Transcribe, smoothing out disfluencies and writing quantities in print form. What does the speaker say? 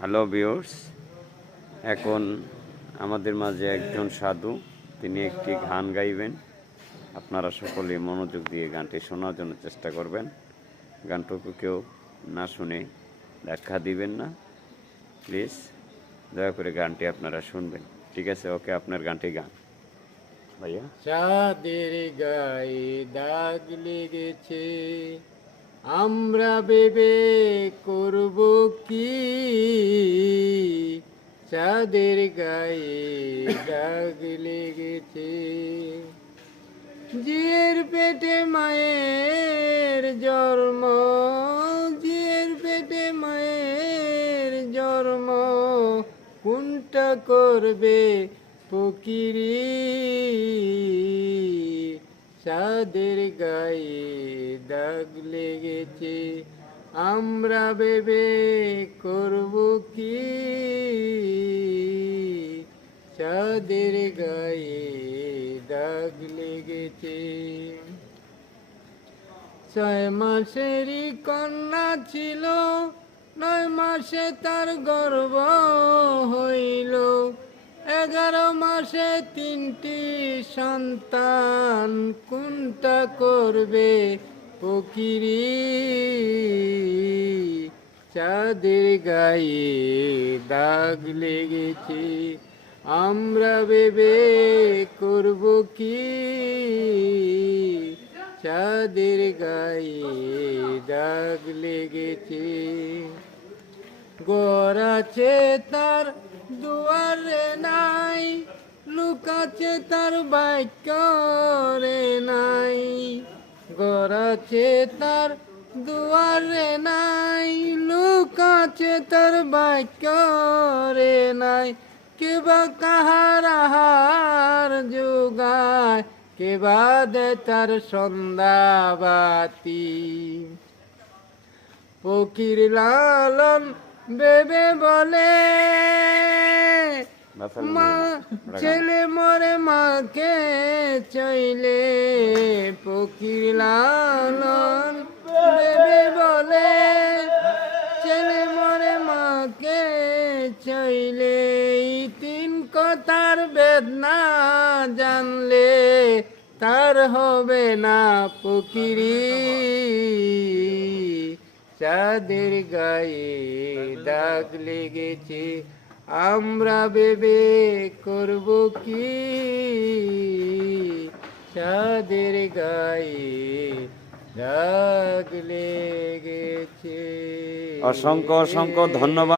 Hello viewers, এখন আমাদের মাঝে একজন সাধু, তিনি একটি গান গাইবেন। আপনারা সকলে মনোযোগ দিয়ে গানটি শোনার জন্য চেষ্টা করবেন। গানটুকু কেউ না শুনে ব্যাখ্যা দিবেন না, প্লিজ দয়া করে গানটি আপনারা শুনবেন। ঠিক আছে? ওকে, আপনার গানটি গান ভাইয়া। চাঁদের গায়ে দাগ লেগেছে, আমরা ভেবে করব কি? চাঁদের গায়ে দাগ লেগেছে, জিয়ের পেটে মায়ের জন্ম, জিয়ের পেটে মায়ের জন্ম, কোনটা করবে ফকিরি? চাঁদের গায়ে দাগ লেগেছে, আমরা ভেবে করব কি? চাঁদের গায়ে দাগ লেগেছে। 6 মাসেরই কন্যা ছিল, 9 মাসে তার গর্ভ হইল, 11 মাসে 3টি সন্তান, কোনটা করবে ফকিরি? চাঁদের গায়ে দাগ লেগেছে, আমরা ভেবে করব কি? চাঁদের গায়ে দাগ লেগেছে। ঘর আছে তার দুয়ারে নাই, লুকাছে তার বাক্য রে নাই। ঘর আছে তার দুয়ারে নাই, লুকাছে তার বাক্য রে নাই। কেবা কাহার আহার যোগায়, কেবা দে তার সন্ধ্যাবাতি। ফকির লালন বেবে বলে, মা ছেলে মরে মাকে চাইলে। ফকির লালন বেবে বলে, ছেলে মরে মাকে চাইলে। এই 3 কথার বেদনা জানলে, তার হবে না ফকিরি। চাঁদের গায়ে দাগ লেগেছে, আমরা ভেবে করব কি? চাঁদের গায়ে দাগ লেগেছে। অসংখ্য অসংখ্য ধন্যবাদ।